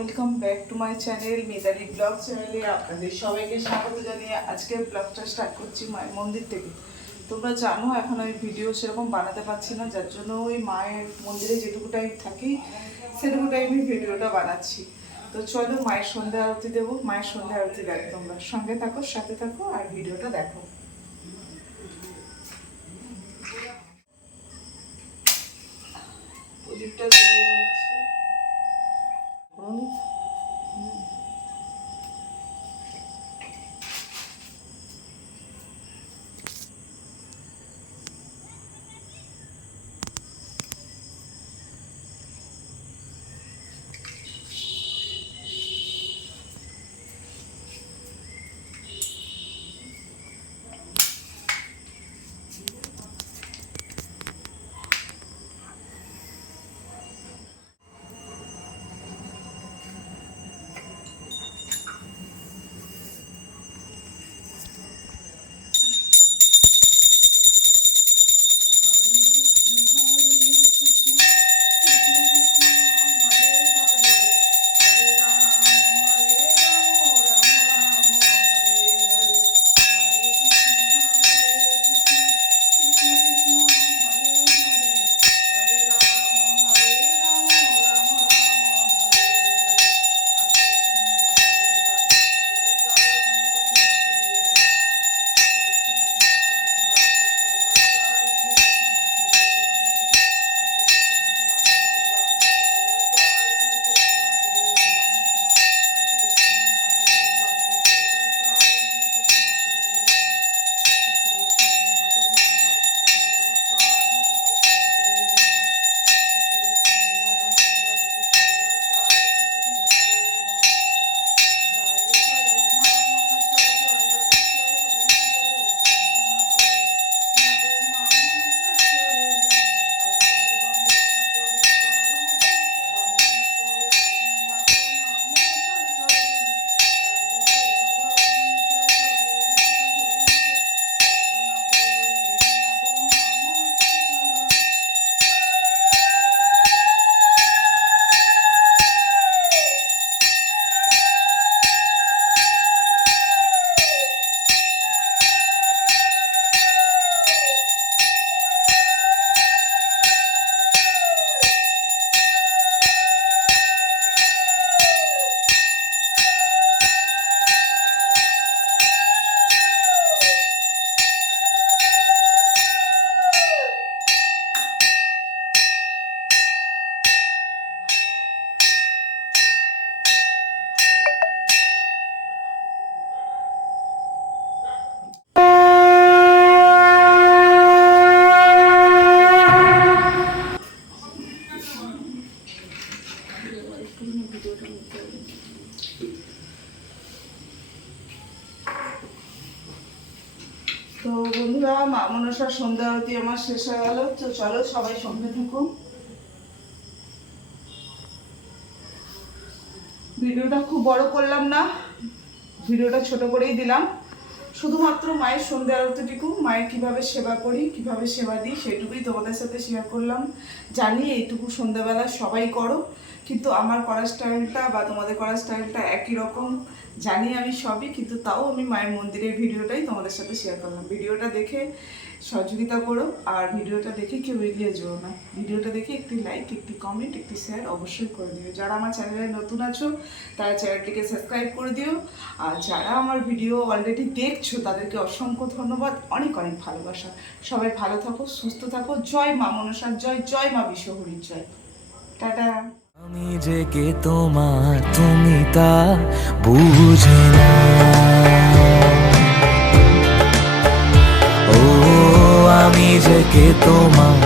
Welcome back to my channel Mitali blog চ্যানেলে আপনাদের সবাইকে স্বাগত জানিয়ে আজকের ব্লগটা স্টার্ট করছি মায়ের মন্দির থেকে। তোমরা জানো এখন আমি ভিডিও সেরকম বানাতে পারছি না, যার জন্য ওই মায়ের মন্দিরে যেটুকু টাইম থাকি সেটুকু টাইমই ভিডিওটা বানাচ্ছি। তো চলো মায়ের সন্ধ্যা আরতি দেবো, মায়ের সন্ধ্যা আরতি দেখো, তোমরা সঙ্গে থাকো, সাথে থাকো আর ভিডিওটা দেখো। প্রদীপটা জ্বলিয়ে যাচ্ছে। তো বন্ধুরা, মা মনসার সন্ধ্যা আরতি আমার শেষ হয়ে গেল। তো চলো সবাই সঙ্গে থাকুন। ভিডিওটা খুব বড় করলাম না, ভিডিওটা ছোট করেই দিলাম। শুধুমাত্র মায়ের সন্ধ্যা আরতিটুকু, মায়ের কিভাবে সেবা করি, কিভাবে সেবা দিই সেটুকুই তোমাদের সাথে শেয়ার করলাম। জানি এইটুকু সন্ধ্যাবেলা সবাই করো, কিন্তু আমার করার স্টাইলটা বা তোমাদের করার স্টাইলটা একই রকম জানি আমি সবই, কিন্তু তাও আমি মায়ের মন্দিরের ভিডিওটাই তোমাদের সাথে শেয়ার করলাম। ভিডিওটা দেখে সহযোগিতা করো, আর ভিডিওটা দেখে কেউ এগিয়ে যেও না। ভিডিওটা দেখে একটি লাইক, একটি কমেন্ট, একটি শেয়ার অবশ্যই করে দিও। যারা আমার চ্যানেলে নতুন আছো তারা চ্যানেলটিকে সাবস্ক্রাইব করে দিও, আর যারা আমার ভিডিও অলরেডি দেখছো তাদেরকে অসংখ্য ধন্যবাদ, অনেক অনেক ভালোবাসা। সবাই ভালো থাকো, সুস্থ থাকো। জয় মা মনসার জয়, জয় মা বিশ্বহরির জয়। টাটা। আমি যে কে তোমার, তুমি তা বুঝে না। ও আমি যে কে তোমার,